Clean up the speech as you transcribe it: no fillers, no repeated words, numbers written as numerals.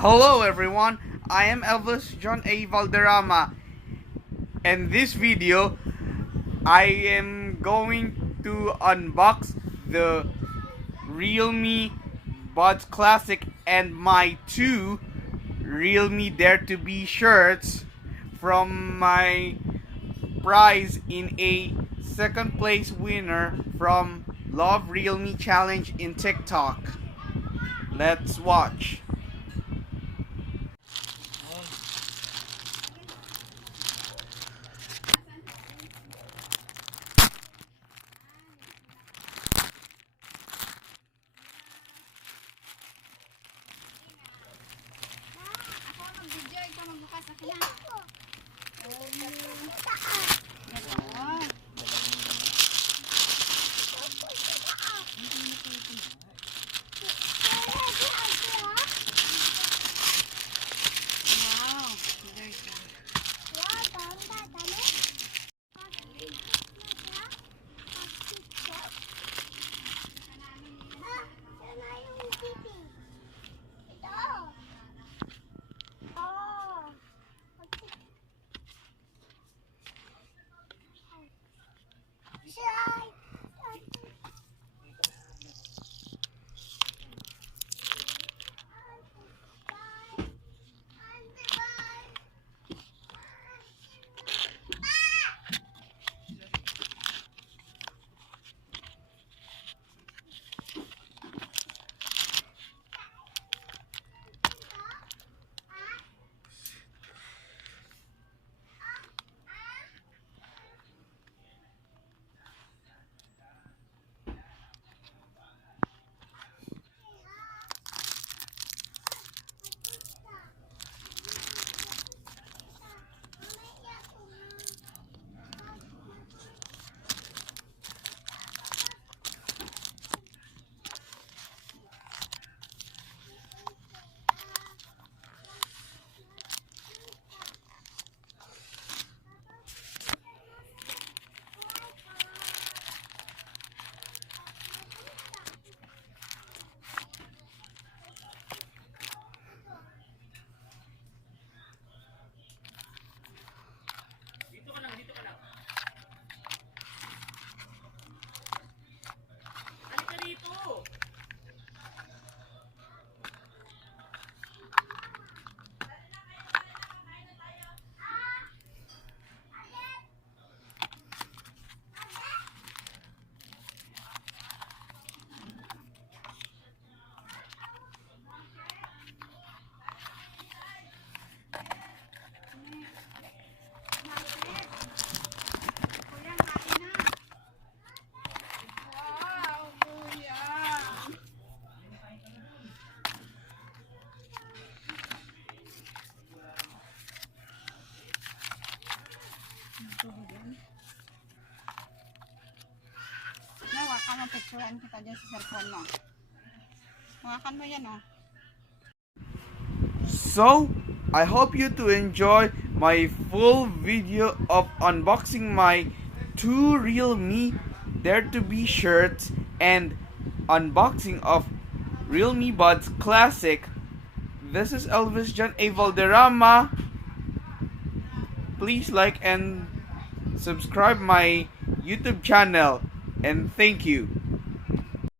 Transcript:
Hello everyone, I am Elvis John A. Valderrama. In this video, I am going to unbox the RealMe Buds Classic and my two RealMe Dare to Be shirts from my prize in a second place winner from Love RealMe Challenge in TikTok. Let's watch. Hawakan mo, picturean kita dyan sa cellphone mo. Hawakan mo yan, oh. So, I hope you to enjoy my full video of unboxing my two RealMe Dare to Be shirts and unboxing of RealMe Buds Classic. This is Elvis John A. Valderrama. Please like and subscribe my YouTube channel, and thank you.